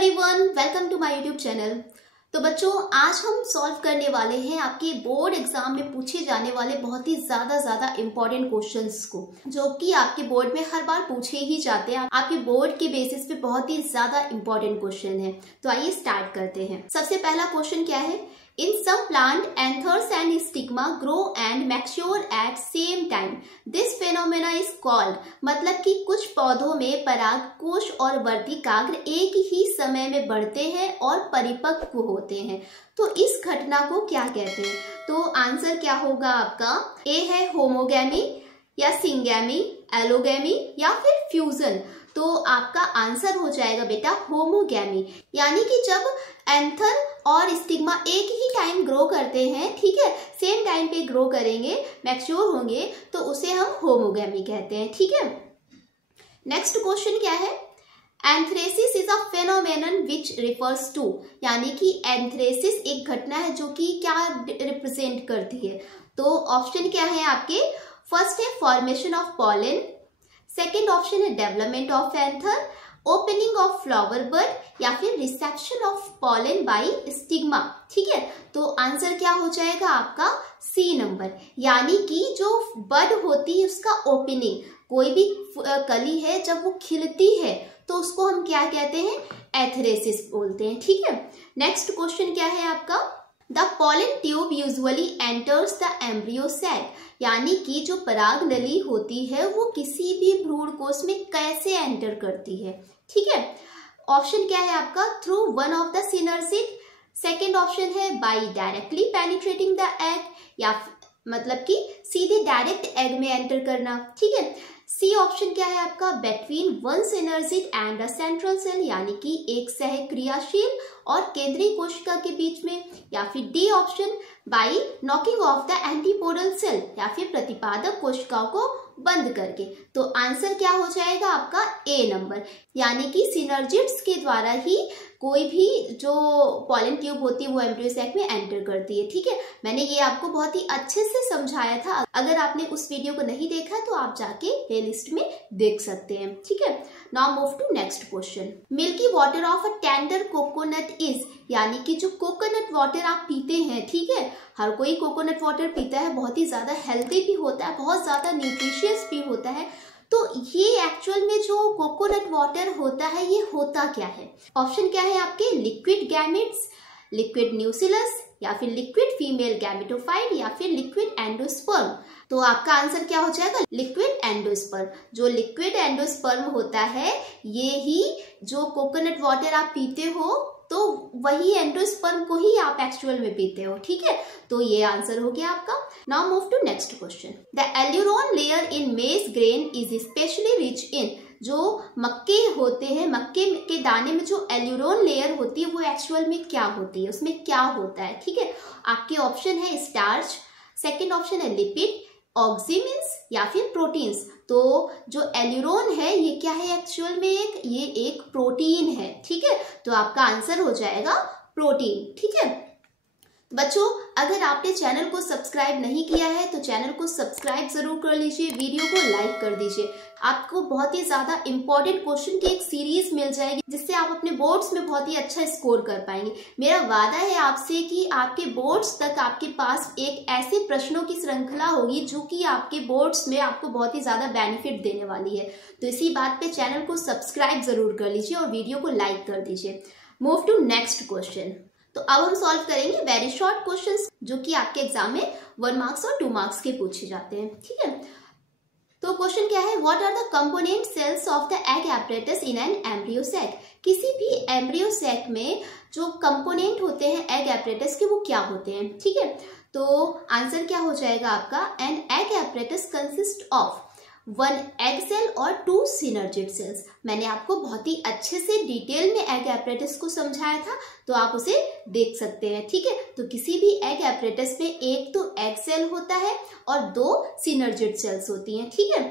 Everyone, welcome to my YouTube channel. तो बच्चों, आज हम सॉल्व करने वाले हैं आपके बोर्ड एग्जाम में पूछे जाने वाले बहुत ही ज्यादा इंपॉर्टेंट क्वेश्चंस को, जो कि आपके बोर्ड में हर बार पूछे ही जाते हैं। आपके बोर्ड के बेसिस पे बहुत ही ज्यादा इंपॉर्टेंट क्वेश्चन है। तो आइए स्टार्ट करते हैं। सबसे पहला क्वेश्चन क्या है? In some plant, anthers and stigma grow and mature at same time. This phenomena is called, मतलब कि कुछ पौधों में पराग कोश और वर्तिकाग्र एक ही समय में बढ़ते हैं और परिपक्व होते हैं। तो इस घटना को क्या कहते हैं? तो आंसर क्या होगा आपका? ए है होमोगैमी, या सिंगैमी, एलोगैमी, या फिर फ्यूजन। तो आपका आंसर हो जाएगा बेटा होमोगैमी, यानी कि जब एंथर और स्टिग्मा एक ही टाइम ग्रो करते हैं, ठीक है, सेम टाइम पे ग्रो करेंगे, मैच्योर होंगे, तो उसे हम होमोगैमी कहते हैं। ठीक है, नेक्स्ट क्वेश्चन क्या है? Anthesis is a phenomenon which refers to, यानी कि एंथ्रेसिस एक घटना है जो कि क्या रिप्रेजेंट करती है। तो ऑप्शन क्या है आपके? फर्स्ट है formation of pollen, second option है development of anther, opening of flower bud, या फिर reception of pollen by stigma. ठीक है, तो आंसर क्या हो जाएगा आपका? सी नंबर, यानी कि जो बड होती है उसका ओपनिंग, कोई भी कली है जब वो खिलती है तो उसको हम क्या कहते हैं? एंथ्रेसिस बोलते हैं। ठीक है, नेक्स्ट क्वेश्चन क्या है आपका? The pollen tube usually enters the embryo sac, यानी कि जो पराग नली होती है वो किसी भी भ्रूण कोश में कैसे एंटर करती है। ठीक है, ऑप्शन क्या है आपका? Through one of the synergid, second option है by directly penetrating the egg, या मतलब कि सीधे डायरेक्ट एग में एंटर करना। ठीक है, सी ऑप्शन क्या है आपका? Between one synergid and a central cell, यानी कि एक सहक्रियाशील और केंद्रीय कोशिका के बीच में, या फिर D option by knocking off the antipodal cell, या फिर प्रतिपादक कोशिकाओं को बंद करके। तो आंसर क्या हो जाएगा आपका? ए नंबर, यानी कि सिनर्जिड्स के द्वारा ही कोई भी जो पॉलन ट्यूब होती है वो एम्ब्रियो सैक में एंटर करती है। ठीक है, मैंने ये आपको बहुत ही अच्छे से समझाया था। अगर आपने उस वीडियो को नहीं देखा तो आप जाके प्लेलिस्ट में देख सकते हैं। ठीक है, now move to next question. Milky water of a tender coconut is, यानी कि जो कोकोनट वाटर आप पीते हैं, ठीक है, हर कोई कोकोनट वाटर पीता है, बहुत ही ज्यादा हेल्दी भी होता है, बहुत ज्यादा न्यूट्रिशियस भी होता है। तो ये एक्चुअल में जो कोकोनट वाटर होता है ये होता क्या है? ऑप्शन क्या है आपके? लिक्विड गैमेट्स, लिक्विड न्यूसिलस, या फिर लिक्विड फीमेल गैमेटोफाइट, या फिर लिक्विड एंडोस्पर्म। तो आपका आंसर क्या हो जाएगा? Liquid endosperm. जो लिक्विड एंडोस्पर्म होता है ये ही जो कोकोनट वाटर आप पीते हो तो वही एंडोस्पर्म को ही आप एक्चुअल में पीते हो। ठीक है, तो ये आंसर हो गया आपका। Now move to next question. The aleurone layer in maize grain is specially rich in, जो मक्के होते हैं, मक्के के दाने में जो एल्यूरोन लेयर होती है वो एक्चुअल में क्या होती है, उसमें क्या होता है? ठीक है, आपके ऑप्शन है स्टार्च, सेकेंड ऑप्शन है लिपिड, ऑक्सीमिन्स, या फिर प्रोटीन्स। तो जो एल्यूरोन है ये क्या है एक्चुअल में? ये एक प्रोटीन है। ठीक है, तो आपका आंसर हो जाएगा प्रोटीन। ठीक है बच्चों, अगर आपने चैनल को सब्सक्राइब नहीं किया है तो चैनल को सब्सक्राइब जरूर कर लीजिए, वीडियो को लाइक कर दीजिए। आपको बहुत ही ज्यादा इंपॉर्टेंट क्वेश्चन की एक सीरीज मिल जाएगी जिससे आप अपने बोर्ड्स में बहुत ही अच्छा स्कोर कर पाएंगे। मेरा वादा है आपसे कि आपके बोर्ड्स तक आपके पास एक ऐसे प्रश्नों की श्रृंखला होगी जो कि आपके बोर्ड्स में आपको बहुत ही ज्यादा बेनिफिट देने वाली है। तो इसी बात पे चैनल को सब्सक्राइब जरूर कर लीजिए और वीडियो को लाइक कर दीजिए। Move to next question. तो अब हम सॉल्व करेंगे वेरी शॉर्ट क्वेश्चंस जो कि आपके एग्जाम में 1 मार्क्स और 2 मार्क्स के पूछे जाते हैं। ठीक है, तो क्वेश्चन क्या है? What are the component cells of the egg apparatus in an embryo sac? किसी भी एम्ब्रियो सैक में जो कंपोनेंट होते हैं एग एपरेटस के वो क्या होते हैं? ठीक है, तो आंसर क्या हो जाएगा आपका? An egg apparatus consist of 1 egg cell और 2 सिनर्जिड सेल्स। मैंने आपको बहुत ही अच्छे से डिटेल में एग एपरेटस को समझाया था, तो आप उसे देख सकते हैं। ठीक है, तो किसी भी एग एपरेटस में एक तो एग सेल होता है और 2 सिनर्जिड सेल्स होती हैं। ठीक है,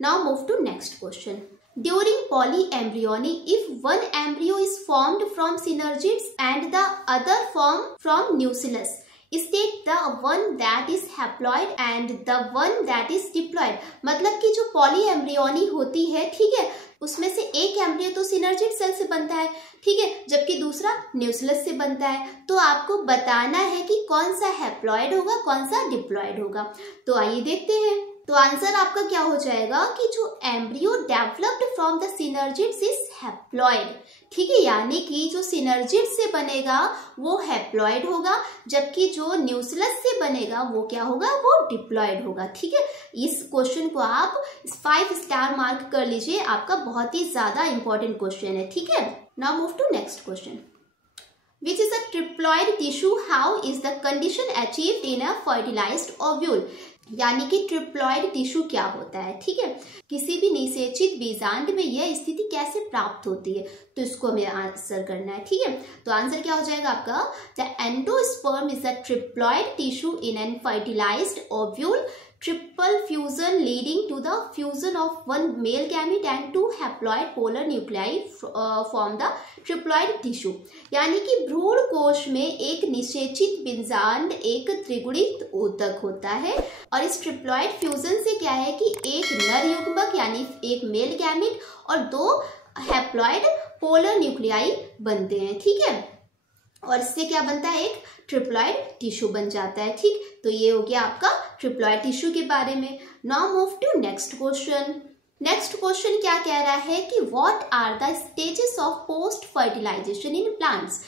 now move to next question. During polyembryony, if one embryo is formed from synergids and the other form from nucellus, state the one that is haploid and the one that is diploid. मतलब कि जो polyembryony होती है, ठीक है, उसमें से एक एम्ब्रियो तो सिनर्जिड सेल से बनता है, ठीक है, जबकि दूसरा न्यूक्लियस से बनता है। तो आपको बताना है कि कौन सा हैप्लॉइड होगा, कौन सा डिप्लॉइड होगा। तो आइए देखते हैं। तो आंसर आपका क्या हो जाएगा कि जो embryo developed from the synergids is haploid, ठीक है, यानी कि जो सिनर्जिड से बनेगा वो हैप्लॉइड होगा, जबकि जो न्यूक्लियस से बनेगा वो क्या होगा, वो डिप्लॉइड होगा, ठीक है। इस क्वेश्चन को आप 5 स्टार मार्क कर लीजिए, आपका बहुत ही ज्यादा इंपॉर्टेंट क्वेश्चन है, ठीक है। Now move to next question. Which is a triploid tissue? How is the condition achieved in a fertilized ovule? यानी कि ट्रिप्लॉइड टिश्यू क्या होता है, ठीक है, किसी भी निषेचित बीजांड में यह स्थिति कैसे प्राप्त होती है, तो इसको हमें आंसर करना है, ठीक है। तो आंसर क्या हो जाएगा आपका, the endosperm is a triploid tissue in an fertilised ovule, triple fusion leading to the fusion of 1 male gamete and 2 haploid polar nuclei form the triploid tissue. यानी कि भ्रूण कोश में एक निषेचित बीजांड एक त्रिगुणित ऊतक होता है, और इस ट्रिप्लॉइड फ्यूजन से क्या है कि एक नर युग्मक यानी एक मेल गैमीट और 2 हैप्लॉइड पोलर न्यूक्लियाई बनते हैं, ठीक है, और इससे क्या बनता है, एक ट्रिप्लॉइड टिश्यू बन जाता है, ठीक। तो ये हो गया आपका ट्रिप्लॉइड टिश्यू के बारे में। Now move to next question. Next question क्या कह रहा है कि what are the stages of post fertilisation in plants.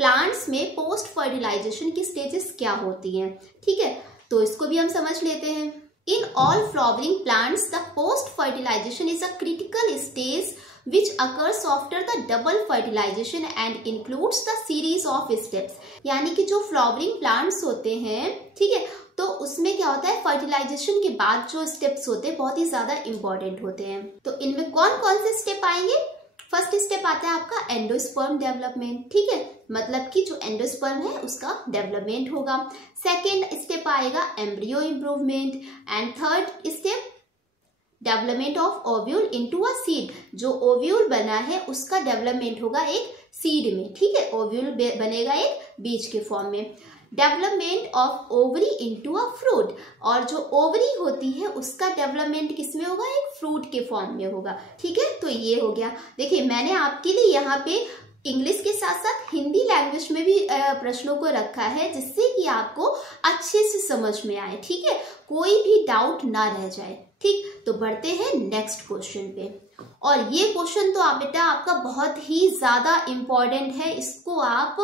Plants में पोस्ट फर्टिलाइजेशन की स्टेजेस क्या होती हैं, ठीक है, तो इसको भी हम समझ लेते हैं। In all flowering plants the post fertilisation is a critical stage which occurs after the double fertilization and includes the series of steps। यानी कि जो फ्लावरिंग प्लांट्स होते हैं, ठीक है, तो उसमें क्या होता है, फर्टिलाइजेशन के बाद जो स्टेप्स होते हैं बहुत ही ज्यादा इंपॉर्टेंट होते हैं। तो इनमें कौन कौन से स्टेप आएंगे। फर्स्ट स्टेप आता है आपका एंडोस्पर्म डेवलपमेंट, ठीक है, मतलब कि जो एंडोस्पर्म है उसका डेवलपमेंट होगा। सेकेंड स्टेप आएगा embryo improvement, and third step development of ovule into a seed. जो ओव्यूल बना है उसका डेवलपमेंट होगा एक सीड में, ठीक है, ओव्यूल बनेगा एक बीज के फॉर्म में। Development of ovary into a fruit, और जो ओवरी होती है उसका डेवलपमेंट किसमें होगा, एक फ्रूट के फॉर्म में होगा, ठीक है। तो ये हो गया। देखिए मैंने आपके लिए यहाँ पे इंग्लिश के साथ साथ हिंदी लैंग्वेज में भी प्रश्नों को रखा है, जिससे कि आपको अच्छे से समझ में आए, ठीक है, कोई भी डाउट ना रह जाए, ठीक। तो बढ़ते हैं नेक्स्ट क्वेश्चन पे, और ये क्वेश्चन तो आप बेटा आपका बहुत ही ज्यादा इम्पोर्टेंट है, इसको आप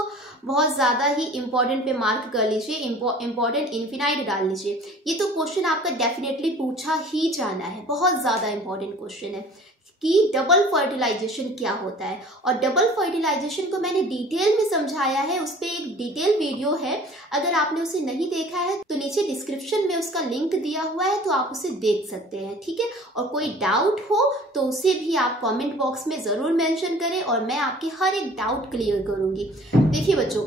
बहुत ज्यादा ही इम्पोर्टेंट पे मार्क कर लीजिए, इम्पोर्टेंट इन्फिनाइट डाल लीजिए। ये तो क्वेश्चन आपका डेफिनेटली पूछा ही जाना है, बहुत ज्यादा इम्पोर्टेंट क्वेश्चन है कि डबल फर्टिलाइजेशन क्या होता है। और डबल फर्टिलाइजेशन को मैंने डिटेल में समझाया है, उस पर एक डिटेल वीडियो है, अगर आपने उसे नहीं देखा है तो नीचे डिस्क्रिप्शन में उसका लिंक दिया हुआ है, तो आप उसे देख सकते हैं, ठीक है। और कोई डाउट हो तो उसे भी आप कमेंट बॉक्स में जरूर मेंशन करें, और मैं आपकी हर एक डाउट क्लियर करूंगी। देखिए बच्चों,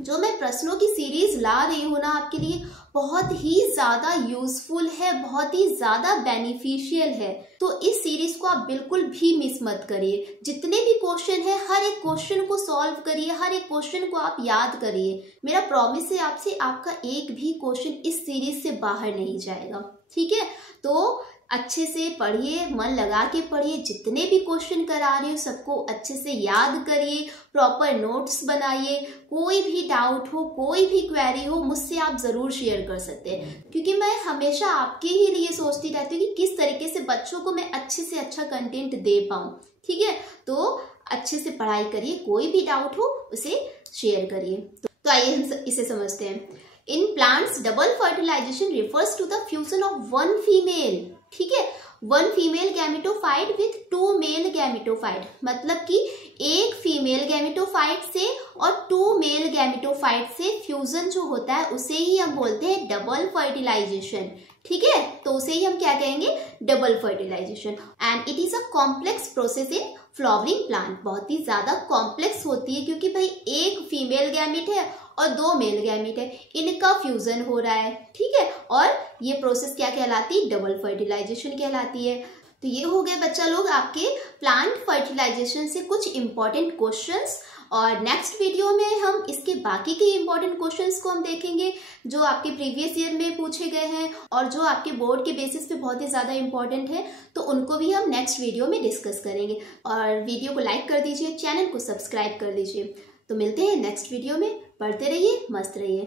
जो मैं प्रश्नों की सीरीज ला रही हूँ ना आपके लिए, बहुत ही ज्यादा यूजफुल है, बहुत ही ज्यादा बेनिफिशियल है। तो इस सीरीज को आप बिल्कुल भी मिस मत करिए। जितने भी क्वेश्चन है हर एक क्वेश्चन को सॉल्व करिए, हर एक क्वेश्चन को आप याद करिए। मेरा प्रॉमिस है आपसे, आपका एक भी क्वेश्चन इस सीरीज से बाहर नहीं जाएगा, ठीक है। तो अच्छे से पढ़िए, मन लगा के पढ़िए, जितने भी क्वेश्चन करा रही हूँ सबको अच्छे से याद करिए, प्रॉपर नोट्स बनाइए। कोई भी डाउट हो, कोई भी क्वेरी हो, मुझसे आप ज़रूर शेयर कर सकते हैं, क्योंकि मैं हमेशा आपके ही लिए सोचती रहती हूँ कि किस तरीके से बच्चों को मैं अच्छे से अच्छा कंटेंट दे पाऊँ, ठीक है। तो अच्छे से पढ़ाई करिए, कोई भी डाउट हो उसे शेयर करिए। तो आइए हम इसे समझते हैं। In plants double fertilisation refers to the fusion of 1 female, ठीक है, 1 female gametophyte with 2 male gametophyte, मतलब कि एक फीमेल गैमेटोफाइट से और 2 मेल गैमेटोफाइट से फ्यूजन जो होता है उसे ही हम बोलते हैं डबल फर्टिलाइजेशन, ठीक है। तो उसे ही हम क्या कहेंगे, double fertilisation. And it is a complex process in flowering plant, बहुत ही ज्यादा कॉम्प्लेक्स होती है, क्योंकि भाई एक फीमेल गैमेट है और 2 मेल गैमेट है, इनका फ्यूजन हो रहा है, ठीक है। और ये प्रोसेस क्या कहलाती है, डबल फर्टिलाइजेशन कहलाती है। तो ये हो गए बच्चा लोग आपके प्लांट फर्टिलाइजेशन से कुछ इम्पोर्टेंट क्वेश्चंस। और नेक्स्ट वीडियो में हम इसके बाकी के इम्पोर्टेंट क्वेश्चंस को हम देखेंगे जो आपके प्रीवियस ईयर में पूछे गए हैं और जो आपके बोर्ड के बेसिस पे बहुत ही ज़्यादा इम्पोर्टेंट है, तो उनको भी हम नेक्स्ट वीडियो में डिस्कस करेंगे। और वीडियो को लाइक कर दीजिए, चैनल को सब्सक्राइब कर दीजिए। तो मिलते हैं नेक्स्ट वीडियो में। पढ़ते रहिए, मस्त रहिए।